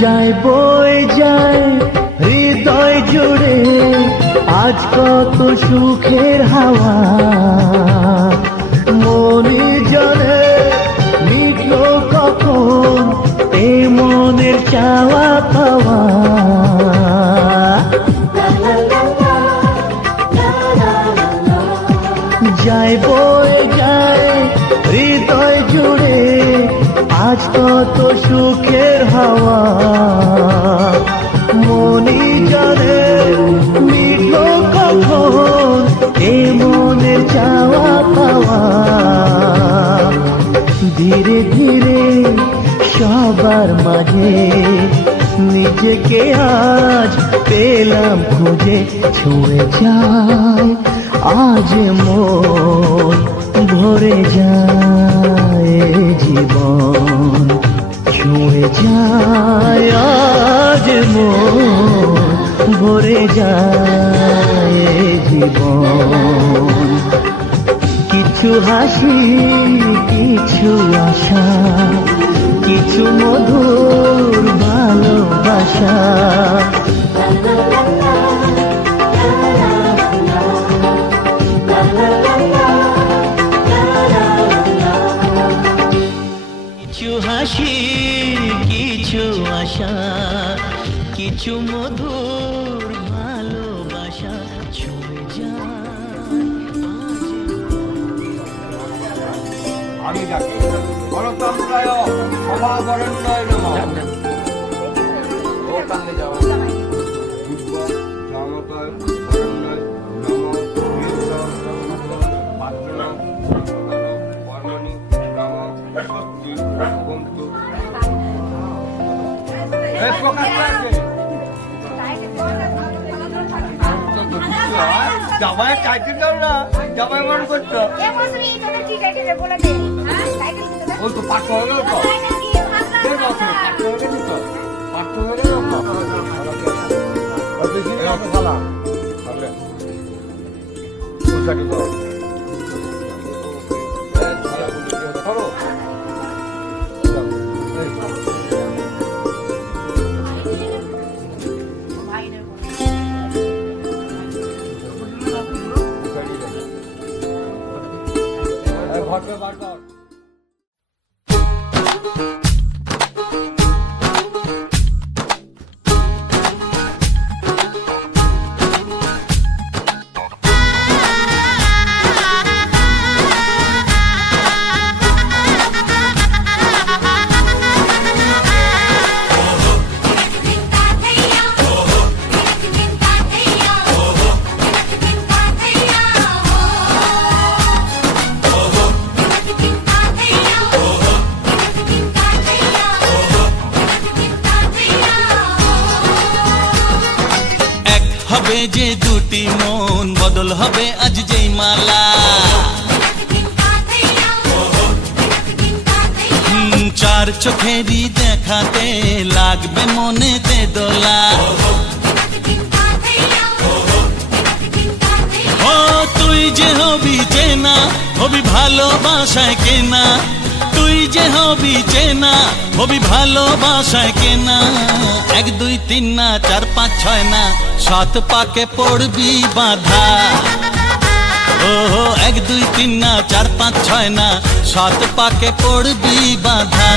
যায় বয়ে যায় হৃদয় জুড়ে আজ কত সুখের হাওয়া, মনে জানে মিটলো কখন এ মনের চাওয়া পাওয়া। যায় বয়ে যায় হৃদয় জুড়ে আজ কত সুখের হাওয়া, মনি জানে মিটলো কখন এ মনের চাওয়া পাওয়া। ধীরে ধীরে সবার মাঝে নিজেকে আজ পেলাম খুঁজে, ছুঁয়ে যায় আজ মন ভরে যায় জীবন, ছুঁয়ে যায় আজ মন ভরে যায় জীবন। কিছু হাসি কিছু আশা, কিছু মধুর ভালোবাসা। কিছু হাসি কিছু আশা, কিছু মধুর ভালোবাসা, ছুঁয়ে যায়। আমি ডাকি গণতন্ত্রায় সভাবরণ্যায় নমঃ। ও কান্দে যাও সমতায় বরণ্যায় নমঃ। পাত্রনা কর্মণি নমঃ। স্বস্তি ভবন্তু। এই প্রকাশ আছে জামাই টাইটেল দাও না, জামাই মন করতো ওই তো পাঠ হয়ে গেল তো, পাঠ হয়ে গেল তো, পাঠ হয়ে গেল তো বেশি না তো খালা তাহলে ওটাকে দাও ধরো। ঘরটা বার কর। হবে যে দুটি মন বদল হবে আজ যেই মালা, চার চোখেরই দেখাতে লাগবে মনেতে দোলা। ও তুই যে হবি চেনা, হবি ভালোবাসায় কেনা, তুই যে হবি চেনা, হবি ভালোবাসায় কেনা। 1 2 3 না 4 5 6 না 7 পাকে পড়বি বাধা। ও 1 2 3 না 4 5 6 না 7 পাকে পড়বি বাধা।